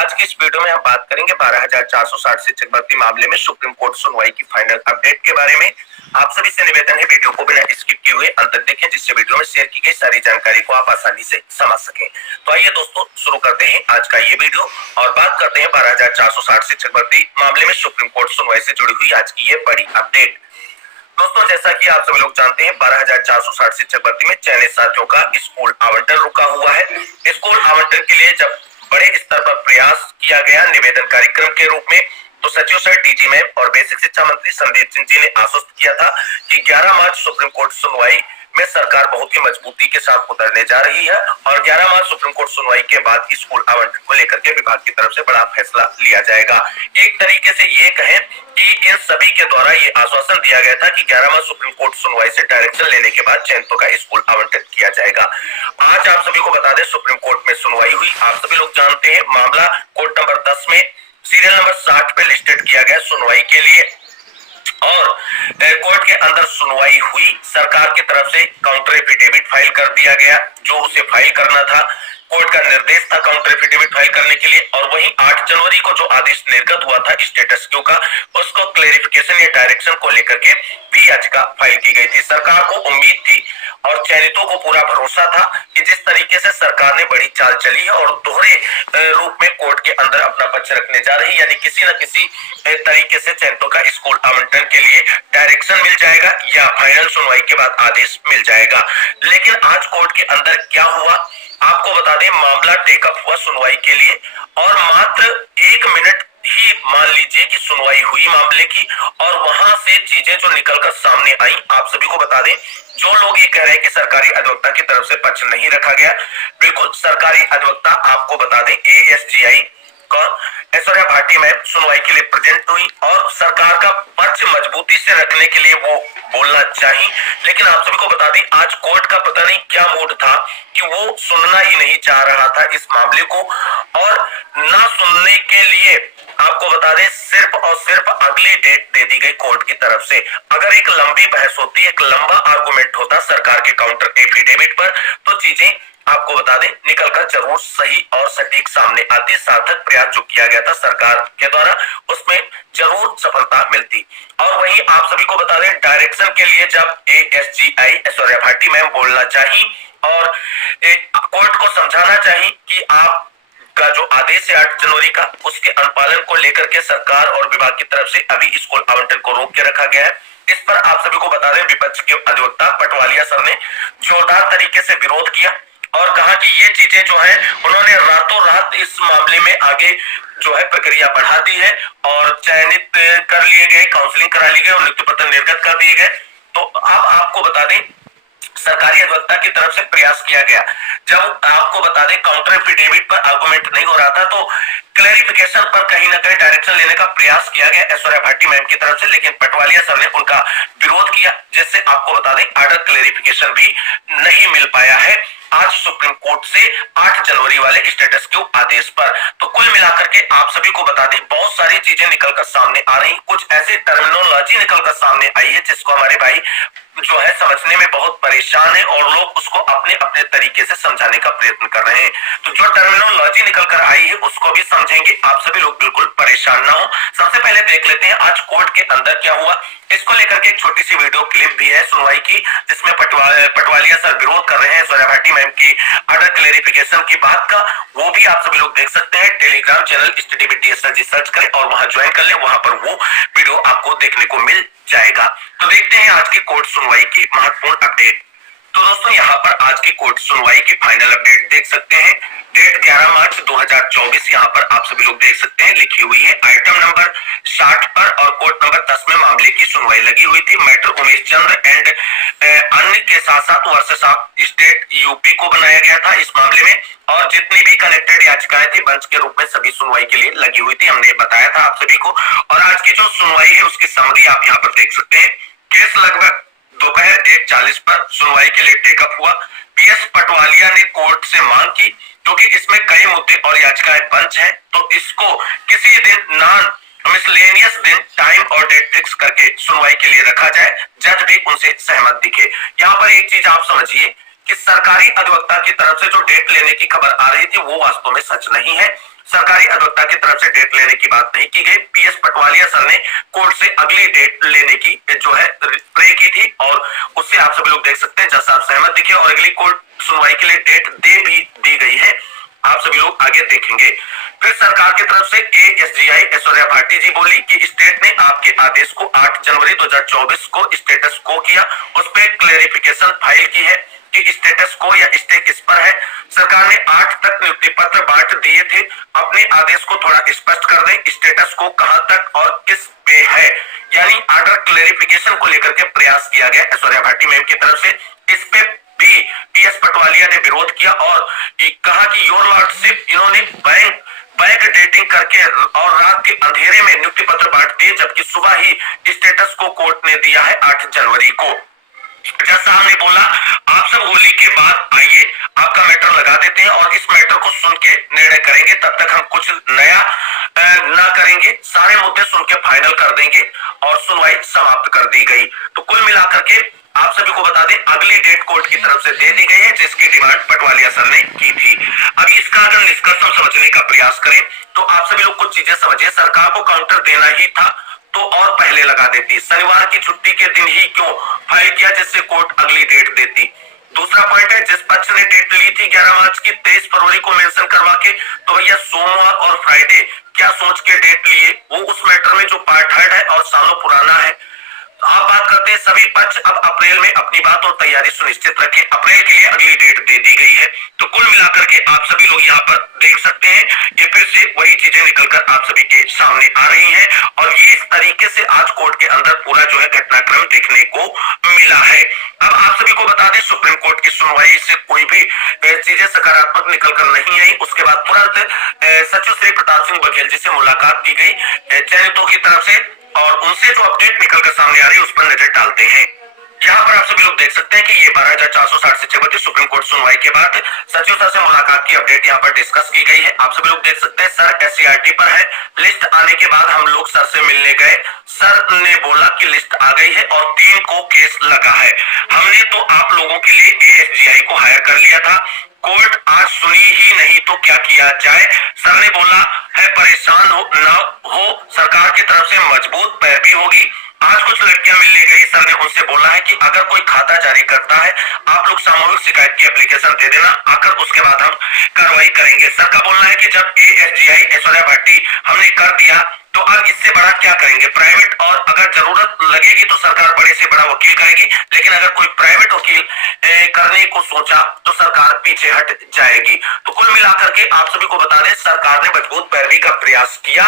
आज की इस वीडियो में हम बात करेंगे 12,460 शिक्षक भर्ती मामले में सुप्रीम कोर्ट सुनवाई की फाइनल अपडेट के बारे में। आप सभी से निवेदन है वीडियो को बिना स्किप किए हुए अंत तक देखें, जिससे वीडियो में शेयर की गई सारी जानकारी को आप आसानी से समझ सकें। तो आइए दोस्तों शुरू करते हैं आज का ये वीडियो और बात करते हैं 12,460 शिक्षक भर्ती मामले में सुप्रीम कोर्ट सुनवाई से जुड़ी हुई आज की ये बड़ी अपडेट। दोस्तों जैसा कि आप सभी लोग जानते हैं 12,460 शिक्षक भर्ती में चयनित साथियों का स्कूल आवंटन रुका हुआ है। स्कूल आवंटन के लिए जब बड़े स्तर पर प्रयास किया गया निवेदन कार्यक्रम के रूप में, तो सचिव सर डीजी मैम और बेसिक शिक्षा मंत्री संदीप सिंह जी ने आश्वस्त किया था कि 11 मार्च सुप्रीम कोर्ट सुनवाई में सरकार बहुत ही मजबूती के साथ उतरने जा रही है और 11 मार्च सुप्रीम कोर्ट सुनवाई के बाद स्कूल आवंटन को लेकर के विभाग की तरफ से बड़ा फैसला लिया जाएगा। एक तरीके से ये कहें कि इन सभी के द्वारा ये आश्वासन दिया गया था कि 11 मार्च सुप्रीम कोर्ट सुनवाई से डायरेक्शन लेने के बाद चयनितों का स्कूल आवंटन किया जाएगा। आज आप सभी को बता दें सुप्रीम कोर्ट में सुनवाई हुई। आप सभी लोग जानते हैं मामला कोर्ट नंबर 10 में सीरियल नंबर 60 पे लिस्टेड किया गया सुनवाई के लिए और कोर्ट के अंदर सुनवाई हुई। सरकार की तरफ से काउंटर एफिडेविट फाइल कर दिया गया, जो उसे फाइल करना था। कोर्ट का निर्देश था काउंटर एफिडेविट फाइल करने के लिए और वहीं 8 जनवरी को जो आदेश निर्गत हुआ था स्टेटस क्यू का, उसको क्लेरिफिकेशन या डायरेक्शन को लेकर के भी याचिका फाइल की गई थी। सरकार को उम्मीद थी और चयनितों को पूरा भरोसा था कि जिस तरीके से सरकार ने बड़ी चाल चली है और दोहरे रूप में कोर्ट के अंदर अपना पक्ष रखने जा रही है, यानी किसी न किसी तरीके से चयनितों का स्कूल आवंटन के लिए डायरेक्शन मिल जाएगा या फाइनल सुनवाई के बाद आदेश मिल जाएगा। लेकिन आज कोर्ट के अंदर क्या हुआ आपको बता दें, मामला टेकअप हुआ सुनवाई के लिए और मात्र 1 मिनट ही मान लीजिए कि सुनवाई हुई मामले की और वहां से चीजें जो निकलकर सामने आई आप सभी को बता दें। जो लोग ये कह रहे हैं कि सरकारी अधिवक्ता की तरफ से पक्ष नहीं रखा गया, बिल्कुल सरकारी अधिवक्ता आपको बता दें एएसजीआई का ऐश्वर्या भाटी मैम सुनवाई के लिए प्रेजेंट हुई और सरकार का पक्ष मजबूती से रखने के लिए वो बोलना चाहिए। लेकिन आप सभी को बता दें आज कोर्ट का पता नहीं क्या मूड था कि वो सुनना ही नहीं चाह रहा था इस मामले को और ना सुनने के लिए आपको बता दें सिर्फ और सिर्फ अगली डेट दे दी गई कोर्ट की तरफ से। अगर एक लंबी बहस होती, एक लंबा आर्गुमेंट होता सरकार के काउंटर एफिडेविट पर, तो चीजें आपको बता दें निकलकर जरूर सही और सटीक सामने आती। सार्थक प्रयास जो किया गया था सरकार के द्वारा उसमें जरूर सफलता मिलती। और वहीं आप सभी को बता दें डायरेक्शन के लिए जब एएसजीआई ऐश्वर्या भाटी मैम बोलना चाहिए और कोर्ट को समझाना चाहिए कि आप का जो आदेश है 8 जनवरी का, उसके अनुपालन को लेकर के सरकार और विभाग की तरफ से अभी स्कूल आवंटन को रोक के रखा गया है। इस पर आप सभी को बता दें विपक्ष के अधिवक्ता पटवालिया सर ने जोरदार तरीके से विरोध किया और कहा कि ये चीजें जो है उन्होंने रातों रात इस मामले में आगे जो है प्रक्रिया बढ़ा दी है और चयनित कर लिए गए, काउंसलिंग करा ली गई और नियुक्ति पत्र निर्गत कर दिए गए। तो अब आपको बता दें सरकारी अधिवक्ता की तरफ से प्रयास किया गया, जब आपको बता दें काउंटर एफिडेविट पर आर्गुमेंट नहीं हो रहा था तो क्लैरिफिकेशन पर कहीं ना कहीं डायरेक्शन लेने का प्रयास किया गया ऐश्वर्या भाटी मैम की तरफ से, लेकिन पटवालिया सर ने उनका विरोध किया जिससे आपको बता दें आर्डर क्लैरिफिकेशन भी नहीं मिल पाया है आज सुप्रीम कोर्ट से 8 जनवरी वाले स्टेटस क्यू आदेश पर। तो कुल मिलाकर के आप सभी को बता दें बहुत सारी चीजें निकलकर सामने आ रही, कुछ ऐसे टर्मिनोलॉजी निकलकर सामने आई है जिसको हमारे भाई जो है समझने में बहुत परेशान है और लोग उसको अपने अपने तरीके से समझाने का प्रयत्न कर रहे हैं। तो जो टर्मिनोलॉजी निकल कर आई है उसको भी समझेंगे, आप सभी लोग बिल्कुल परेशान ना हो। सबसे पहले देख लेते हैं आज कोर्ट के अंदर क्या हुआ। इसको लेकर के एक छोटी सी वीडियो क्लिप भी है सुनवाई की जिसमें पटवालिया सर विरोध कर रहे हैं ऐश्वर्या भाटी मैम की आर्डर क्लेरिफिकेशन की बात का, वो भी आप सभी लोग देख सकते हैं। टेलीग्राम चैनल STTVTSR सर्च करें और वहां ज्वाइन कर ले, वहां पर वो वीडियो आपको देखने को मिल जाएगा। तो देखते हैं आज की कोर्ट सुनवाई की महत्वपूर्ण अपडेट। तो दोस्तों यहाँ पर आज की कोर्ट सुनवाई की फाइनल अपडेट देख सकते हैं। डेट 11 मार्च 2024 यहाँ पर आप सभी लोग देख सकते हैं लिखी हुई है आइटम नंबर 60 पर और कोर्ट नंबर 10 में मामले की सुनवाई लगी हुई थी। मैटर उमेश चंद्र एंड अन्य के साथ साथ वर्सेस ऑफ स्टेट यूपी को बनाया गया था इस मामले में और जितनी भी कनेक्टेड याचिकाएं थी बेंच के रूप में सभी सुनवाई के लिए लगी हुई थी, हमने बताया था आप सभी को। और आज की जो सुनवाई है उसकी समरी आप यहाँ पर देख सकते हैं। केस लगभग दोपहर 1:40 पर सुनवाई के लिए टेकअप हुआ। पीएस पटवालिया ने कोर्ट से मांग की क्योंकि इसमें कई मुद्दे और याचिकाएं बंच हैं तो इसको किसी दिन नॉन मिसलेनियस दिन टाइम और डेट फिक्स करके सुनवाई के लिए रखा जाए, जज भी उनसे सहमत दिखे। यहाँ पर एक चीज आप समझिए कि सरकारी अधिवक्ता की तरफ से जो डेट लेने की खबर आ रही थी वो वास्तव में सच नहीं है। सरकारी अधिवक्ता की तरफ से डेट लेने की बात नहीं की गई। पीएस पटवालिया सर ने कोर्ट से अगली डेट लेने की जो है प्रे की थी और उससे आप सभी लोग देख सकते हैं जज साहब सहमत दिखे और अगली कोर्ट सुनवाई के लिए डेट दे भी दी गई है। आप सभी लोग आगे देखेंगे। फिर सरकार की तरफ से एएसजीआई ऐश्वर्या भाटी जी बोली कि स्टेट ने आपके आदेश को 8 जनवरी 2024 को स्टेटस को किया, उस पर क्लेरिफिकेशन फाइल की है कि स्टेटस को या स्टे किस पर है। सरकार ने 8 तक नियुक्ति पत्र बांट दिए थे, अपने आदेश को थोड़ा स्पष्ट कर दें, स्टेटस को कहां तक और किस पे है, यानी ऑर्डर क्लेरिफिकेशन को लेकर के प्रयास किया गया ऐश्वर्या भाटी मैम की तरफ से। इस पे भी पीएस पटवालिया ने विरोध किया और कहा कि योर लॉर्डशिप इन्होंने बैंक डेटिंग करके और रात के अंधेरे में नियुक्ति पत्र बांट दिए, जबकि सुबह ही स्टेटस को कोर्ट ने दिया है 8 जनवरी को। जज साहब ने बोला आप सब होली के बाद आइए, आपका मैटर लगा देते हैं और इस मैटर को सुन के निर्णय करेंगे, तब तक हम कुछ नया ना करेंगे, सारे मुद्दे सुन के फाइनल कर देंगे और सुनवाई समाप्त कर दी गई। तो कुल मिलाकर के आप सभी को बता दें अगली डेट कोर्ट की तरफ से दे दी गई है, जिसकी डिमांड पटवालिया सर ने की थी। अभी इसका अगर निष्कर्ष हम समझने का प्रयास करें तो आप सभी लोग कुछ चीजें समझिए। सरकार को काउंटर देना ही था तो और पहले लगा देती, शनिवार की छुट्टी के दिन ही क्यों फाइल किया जिससे कोर्ट अगली डेट देती। दूसरा पॉइंट है, जिस पक्ष ने डेट ली थी 11 मार्च की 23 फरवरी को मेंशन करवा के, तो भैया सोमवार और फ्राइडे क्या सोच के डेट लिए, वो उस मैटर में जो पार्ट थर्ड है और सालों पुराना है। आप बात करते हैं सभी पक्ष अब अप्रैल में अपनी बात और तैयारी सुनिश्चित रखें, अप्रैल के लिए अगली डेट दे दी गई है। तो कुल मिलाकर के आप सभी लोग यहाँ पर देख सकते हैं कि फिर से वही चीजें निकलकर आप सभी के सामने आ रही हैं और ये इस तरीके से आज कोर्ट के अंदर पूरा जो है घटनाक्रम देखने को मिला है। अब आप सभी को बता दें सुप्रीम कोर्ट की सुनवाई से कोई भी चीजें सकारात्मक निकलकर नहीं आई। उसके बाद तुरंत सचिव श्री प्रताप सिंह बघेल जी से मुलाकात की गई चयनितों की तरफ से और उनसे जो अपडेट निकलकर सामने आ रही है उस पर नजर डालते हैं। यहाँ पर आप सभी लोग देख सकते हैं कि ये 12,460 शिक्षक भर्ती सुप्रीम कोर्ट सुनवाई के बाद सचिव सर से मुलाकात की अपडेट यहाँ पर डिस्कस की गई है। आप सभी लोग देख सकते हैं सर एससीईआरटी पर है, लिस्ट आने के बाद हम लोग सर से मिलने गए, सर ने बोला कि लिस्ट आ गई है और 3 को केस लगा है। हमने तो आप लोगों के लिए एएसजीआई को हायर कर लिया था, कोर्ट आज सुनी ही नहीं तो क्या किया जाए। सर ने बोला है परेशान हो ना हो, सरकार की तरफ से मजबूत पैरवी होगी। आज कुछ लड़कियां मिलने गई, सर ने उनसे बोला है कि अगर कोई खाता जारी करता है आप लोग सामूहिक शिकायत की एप्लीकेशन दे देना, आकर उसके बाद हम कार्रवाई करेंगे। सर का बोलना है कि जब एएसजीआई ऐश्वर्या भाटी हमने कर दिया तो अब इससे बड़ा क्या करेंगे, प्राइवेट, और अगर जरूरत लगेगी तो सरकार बड़े से बड़ा वकील करेगी, लेकिन अगर कोई प्राइवेट वकील करने को सोचा तो सरकार पीछे हट जाएगी। तो कुल मिलाकर के आप सभी को बता दें सरकार ने मजबूत पैरवी का प्रयास किया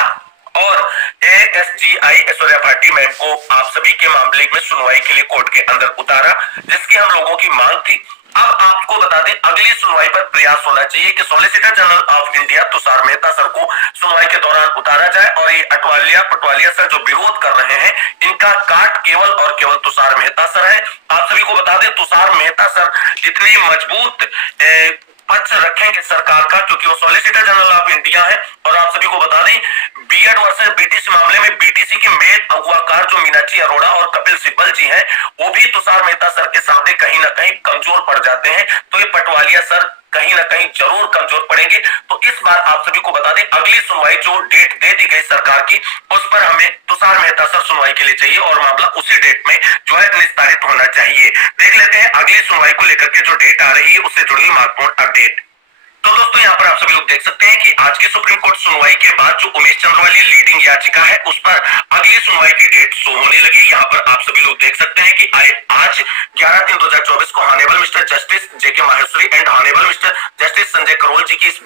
और एएसजीआई ऐश्वर्या भाटी मैम को आप सभी के मामले में सुनवाई के लिए कोर्ट के अंदर उतारा, जिसकी हम लोगों की मांग थी। अब आपको बता दें अगली सुनवाई पर प्रयास होना चाहिए कि solicitor general of India Tushar Mehta sir को सुनवाई के दौरान उतारा जाए और ये पटवालिया सर जो विरोध कर रहे हैं इनका काट केवल और केवल तुषार मेहता सर है। आप सभी को बता दें तुषार मेहता सर इतने मजबूत पक्ष रखेंगे सरकार का क्योंकि वो सॉलिसिटर जनरल ऑफ इंडिया है। और आप सभी को बता दें बीएड वर्सेस बीटीसी मामले में बीटीसी के मेन अगुवाकार जो मीनाक्षी अरोड़ा और कपिल सिब्बल जी हैं वो भी तुषार मेहता सर के सामने कहीं ना कहीं कमजोर पड़ जाते हैं, तो ये पटवालिया सर कहीं ना कहीं जरूर कमजोर पड़ेंगे। तो इस बार आप सभी को बता दें अगली सुनवाई जो डेट दे दी गई सरकार की उस पर हमें तुषार मेहता सर सुनवाई के लिए चाहिए और मामला उसी डेट में जो है निस्तारित होना चाहिए। देख लेते हैं अगली सुनवाई को लेकर के जो डेट आ रही है उससे जुड़ी महत्वपूर्ण अपडेट। तो दोस्तों यहाँ पर आप सभी लोग देख सकते हैं कि आज की सुप्रीम कोर्ट सुनवाई के बाद जो उमेश चंद्र वाली लीडिंग याचिका है उस पर अगली सुनवाई की डेट शो होने लगी। यहाँ पर आप सभी लोग देख सकते हैं कि आज 11/3/2024 को hon'ble mister justice JK Maheshwari and hon'ble mister justice Sanjay Karol ji की इस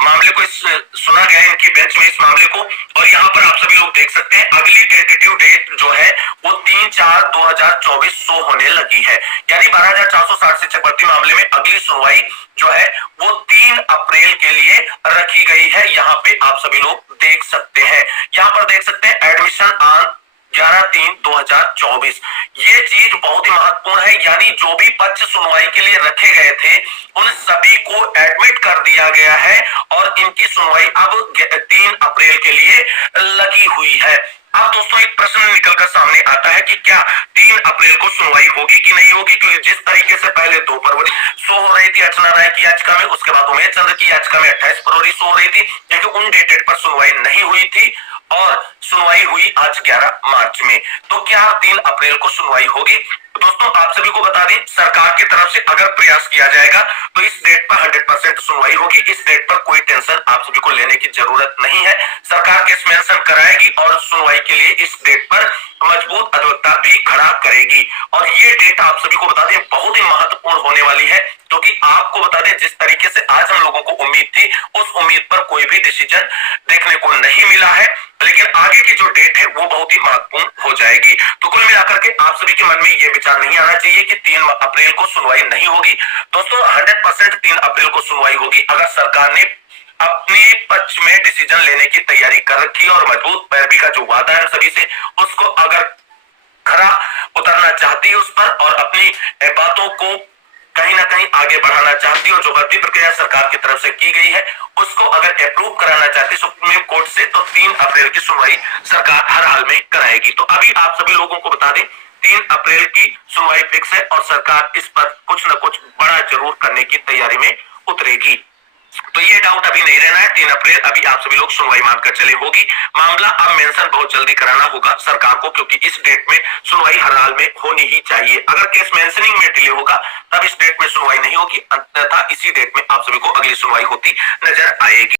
मामले को सुना गया है इनकी बेंच में इस मामले को। और यहाँ पर आप सभी लोग देख सकते हैं अगली टेंटेटिव डेट जो है वो 3/4/2024 शो होने लगी है, यानी 12,460 शिक्षक भर्ती मामले में अगली सुनवाई जो है वो 3 अप्रैल के लिए रखी गई है। यहाँ पे आप सभी लोग देख सकते हैं, यहाँ पर देख सकते हैं एडमिशन ऑन 11/3/2024। ये चीज बहुत ही महत्वपूर्ण है, यानी जो भी पक्ष सुनवाई के लिए रखे गए थे उन सभी को एडमिट कर दिया गया है और इनकी सुनवाई अब 3 अप्रैल के लिए लगी हुई है। अब दोस्तों एक प्रश्न निकलकर सामने आता है कि क्या 3 अप्रैल को सुनवाई होगी कि नहीं होगी, क्योंकि जिस तरीके से पहले 2 फरवरी शो हो रही थी अर्चना राय की याचिका में, उसके बाद उमेश चंद्र की याचिका में 28 फरवरी शो हो रही थी, लेकिन उन डेटेड पर सुनवाई नहीं हुई थी और सुनवाई हुई आज 11 मार्च में। तो क्या 3 अप्रैल को सुनवाई होगी? दोस्तों आप सभी को बता दें, सरकार की तरफ से अगर प्रयास किया जाएगा तो इस डेट पर 100% सुनवाई होगी। इस डेट पर कोई टेंशन आप सभी को लेने की जरूरत नहीं है। सरकार केस मेंशन कराएगी और सुनवाई के लिए इस डेट पर मजबूत अधिवक्ता भी खड़ा करेगी। और ये डेट आप सभी को बता दें बहुत ही महत्वपूर्ण होने वाली है, क्योंकि आपको बता दें जिस तरीके से आज हम लोगों को उम्मीद थी, उस उम्मीद पर कोई भी डिसीजन देखने को नहीं मिला है, लेकिन आगे की जो डेट है वो बहुत ही महत्वपूर्ण हो जाएगी। तो कुल मिलाकर के आप सभी के मन में ये विचार नहीं आना चाहिए कि 3 अप्रैल को सुनवाई नहीं होगी। दोस्तों 100% 3 अप्रैल को सुनवाई होगी अगर सरकार ने अपने पक्ष में डिसीजन लेने की तैयारी कर रखी और मजबूत पैरवी का जो वादा है सभी से, उसको अगर खरा उतरना चाहती है उस पर और अपनी बातों को कहीं ना कहीं आगे बढ़ाना चाहती है और जो भर्ती प्रक्रिया सरकार की तरफ से की गई है उसको अगर अप्रूव कराना चाहती है सुप्रीम कोर्ट से, तो 3 अप्रैल की सुनवाई सरकार हर हाल में कराएगी। तो अभी आप सभी लोगों को बता दें 3 अप्रैल की सुनवाई फिक्स है और सरकार इस पर कुछ न कुछ बड़ा जरूर करने की तैयारी में उतरेगी। तो ये डाउट अभी नहीं रहना है, 3 अप्रैल अभी आप सभी लोग सुनवाई मानकर चले होगी। मामला अब मेंशन बहुत जल्दी कराना होगा सरकार को, क्योंकि इस डेट में सुनवाई हर हाल में होनी ही चाहिए। अगर केस मेंशनिंग में डिले होगा तब इस डेट में सुनवाई नहीं होगी, अन्यथा इसी डेट में आप सभी को अगली सुनवाई होती नजर आएगी।